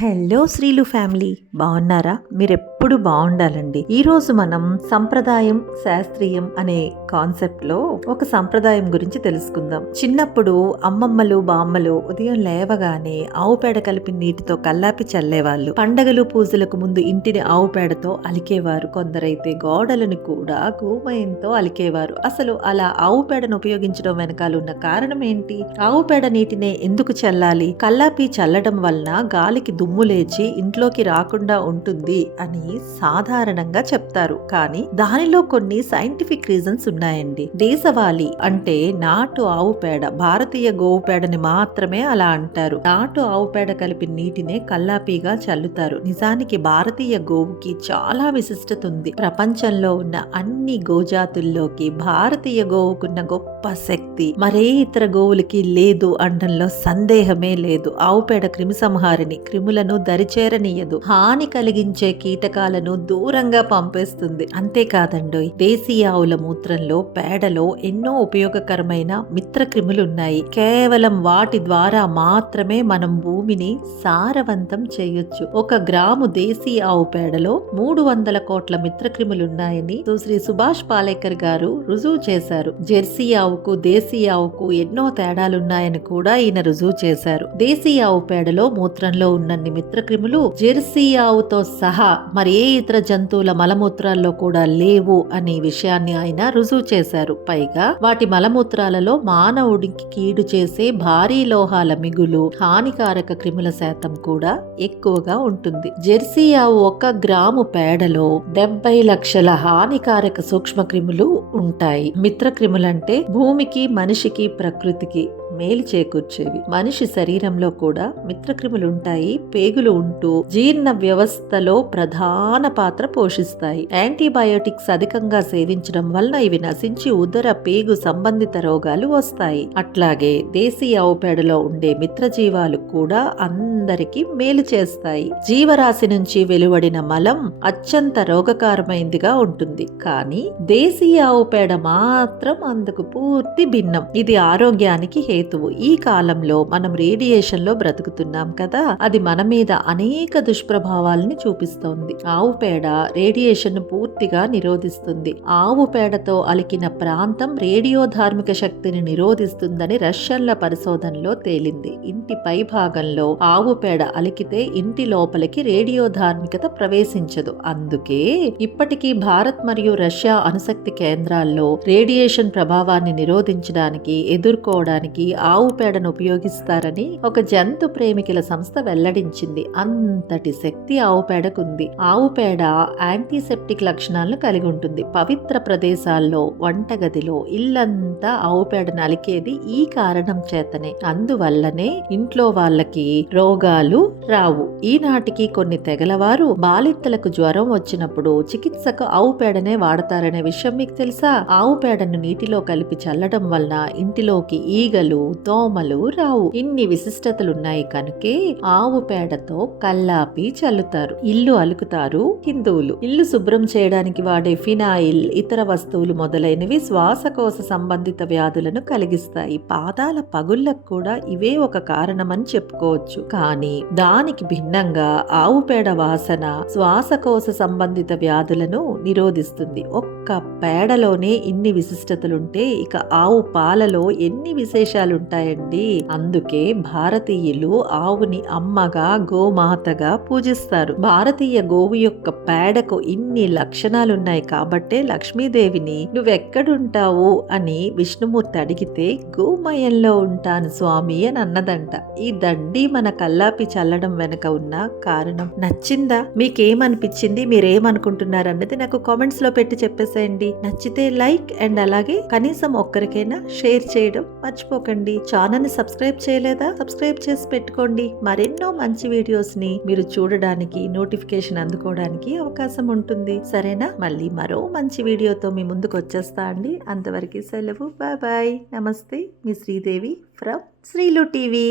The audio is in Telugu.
హలో శ్రీలు ఫ్యామిలీ, బాగున్నారా? మీరెప్పుడు బాగుండాలండి. ఈరోజు మనం సంప్రదాయం శాస్త్రీయం అనే కాన్సెప్ట్ లో ఒక సంప్రదాయం గురించి తెలుసుకుందాం. చిన్నప్పుడు అమ్మమ్మలు బామ్మలు ఉదయం లేవగానే ఆవు పేడ కలిపి నీటితో కల్లాపి చల్లేవాళ్ళు. పండగలు పూజలకు ముందు ఇంటిని ఆవు పేడతో అలికేవారు. కొందరైతే గోడలను కూడా గోమయంతో అలికేవారు. అసలు అలా ఆవు పేడను ఉపయోగించడం వెనకాల ఉన్న కారణం ఏంటి? ఆవు పేడ నీటినే ఎందుకు చల్లాలి? కల్లాపి చల్లడం వలన గాలికి దుమ్ము లేచి ఇంట్లోకి రాకుండా ఉంటుంది అని సాధారణంగా చెప్తారు. కానీ దానిలో కొన్ని సైంటిఫిక్ రీజన్స్ ఉన్నాయండి. దేశవాళీ అంటే నాటు ఆవు పేడ, భారతీయ గోవు పేడని మాత్రమే అలా అంటారు. నాటు ఆవు పేడ కలిపి నీటినే కల్లాపిగా చల్లుతారు. నిజానికి భారతీయ గోవుకి చాలా విశిష్టత ఉంది. ప్రపంచంలో ఉన్న అన్ని గోజాతుల్లోకి భారతీయ గోవుకున్న గొప్ప శక్తి మరే ఇతర గోవులకి లేదు అనడంలో సందేహమే లేదు. ఆవు పేడ క్రిమి సంహారిణి, క్రిములను దరిచేరనీయదు, హాని కలిగించే కీటకాలను దూరంగా పంపేస్తుంది. అంతేకాదండి, దేశీయ ఆవుల మూత్రంలో పేడలో ఎన్నో ఉపయోగకరమైన మిత్ర క్రిములున్నాయి. కేవలం వాటి ద్వారా మాత్రమే మనం భూమిని సారవంతం చేయొచ్చు. 1 గ్రాము దేశీయ ఆవు పేడలో 300 కోట్ల మిత్రక్రిములున్నాయని శ్రీ సుభాష్ పాలేకర్ గారు రుజువు చేశారు. జెర్సీ ఆవుకు దేశీయ ఆవుకు ఎన్నో తేడాలున్నాయని కూడా ఈయన రుజువు చేశారు. దేశీయ ఆవు పేడలో మూత్రంలో ఉన్నన్ని మిత్రక్రిములు జెర్సీ ఆవుతో సహా మరి ఏ ఇతర జంతువుల మలమూత్రాల్లో కూడా లేవు అనే విషయాన్ని ఆయన రుజువు చేశారు. పైగా వాటి మలమూత్రాలలో మానవుడికి కీడు చేసే భారీ లోహాల మిగులు, హానికారక క్రిముల శాతం కూడా ఎక్కువగా ఉంటుంది. జెర్సీ ఆవు 1 గ్రాము పేడలో 70 లక్షల హానికారక సూక్ష్మ క్రిములు ఉంటాయి. మిత్రక్రిములంటే భూమికి, మనిషికి, ప్రకృతికి మేలు చేకూర్చేవి. మనిషి శరీరంలో కూడా మిత్రక్రిములుంటాయి. పేగులు ఉంటూ జీర్ణ వ్యవస్థలో ప్రధాన పాత్ర పోషిస్తాయి. యాంటీబయోటిక్స్ అధికంగా సేవించడం వలన ఇవి నశించి ఉదర, పేగు సంబంధిత రోగాలు వస్తాయి. అట్లాగే దేశీయ ఆవు పేడలో ఉండే మిత్రజీవాలు కూడా అందరికీ మేలు చేస్తాయి. జీవరాశి నుంచి వెలువడిన మలం అత్యంత రోగకారమైందిగా ఉంటుంది. కానీ దేశీయ ఆవు పేడ మాత్రం అందుకు పూర్తి భిన్నం. ఇది ఆరోగ్యానికి హేతువు. ఈ కాలంలో మనం రేడియేషన్ లో బ్రతుకుతున్నాం కదా, అది మన మీద అనేక దుష్ప్రభావాలని చూపిస్తోంది. ఆవు పేడ రేడియేషన్ పూర్తిగా నిరోధిస్తుంది. ఆవు పేడతో అలికిన ప్రాంతం రేడియో ధార్మిక శక్తిని నిరోధిస్తుందని రష్యన్ల పరిశోధనలో తేలింది. ఇంటి పై భాగంలో ఆవు పేడ అలికితే ఇంటి లోపలికి రేడియో ధార్మికత ప్రవేశించదు. అందుకే ఇప్పటికీ భారత్ మరియు రష్యా అణుశక్తి కేంద్రాల్లో రేడియేషన్ ప్రభావాన్ని నిరోధించడానికి, ఎదుర్కోవడానికి ఆవు పేడను ఉపయోగిస్తారని ఒక జంతు ప్రేమికుల సంస్థ వెల్లడించింది. అంతటి శక్తి ఆవు పేడకుంది. ఆవు పేడ యాంటీసెప్టిక్ లక్షణాలను కలిగి ఉంటుంది. పవిత్ర ప్రదేశాల్లో, వంటగదిలో, ఇల్లంతా ఆవు పేడను అలికేది ఈ కారణం చేతనే. అందువల్లనే ఇంట్లో వాళ్ళకి రోగాలు రావు. ఈనాటికి కొన్ని తెగలవారు బాలింతలకు జ్వరం వచ్చినప్పుడు చికిత్సకు ఆవు పేడనే వాడతారనే విషయం మీకు తెలుసా? ఆవు పేడను నీటిలో కలిపి చల్లడం వలన ఇంటిలోకి ఈగలు, దోమలు రావు. ఇన్ని విశిష్టతలున్నాయి కనుకే ఆవు పేడతో కల్లాపి చల్లుతారు. ఇల్లు అలుకుతారు హిందువులు. ఇల్లు శుభ్రం చేయడానికి వాడే ఫినాయిల్, ఇతర వస్తువులు మొదలైనవి శ్వాసకోశ సంబంధిత వ్యాధులను కలిగిస్తాయి. పాదాల పగుళ్లకు కూడా ఇవే ఒక కారణమని చెప్పుకోవచ్చు. కానీ దానికి భిన్నంగా ఆవు పేడ వాసన శ్వాసకోశ సంబంధిత వ్యాధులను నిరోధిస్తుంది. ఒక్క పేడలోనే ఇన్ని విశిష్టతలుంటే ఇక ఆవు పాలలో ఎన్ని విశేషాలుంటాయండి. అందుకే భారతీయులు ఆవుని అమ్మగా, గోమాతగా పూజిస్తారు. భారతీయ గోవు యొక్క పేడకు ఇన్ని లక్షణాలున్నాయి కాబట్టే లక్ష్మీదేవిని నువ్వెక్కడుంటావు అని విష్ణుమూర్తి అడిగితే గోమయంలో ఉంటాను స్వామి అని అన్నదంట. ఈ దండి మన కల్లాపి చల్లడం వెనక ఉన్న కారణం. నచ్చిందా? మీకేమనిపించింది? మీరేమనుకుంటున్నారు అన్నది నాకు కామెంట్స్ లో పెట్టి చెప్పేసేయండి. నచ్చితే లైక్ అండ్ అలాగే కనీసం ఒక్కరికైనా షేర్ చేయడం మర్చిపోకండి. ఛానల్ ని సబ్స్క్రైబ్ చేయలేదా? సబ్స్క్రైబ్ చేసి పెట్టుకోండి. మరెన్నో మంచి వీడియోస్ ని మీరు చూడడానికి, నోటిఫికేషన్ అందుకోవడానికి అవకాశం ఉంటుంది. సరేనా? మళ్ళీ మరో మంచి వీడియోతో మీ ముందుకు వచ్చేస్తా అండి. అంతవరకు సెలవు. Bye bye. నమస్తే. మీ శ్రీదేవి ఫ్రమ్ శ్రీలు టీవీ.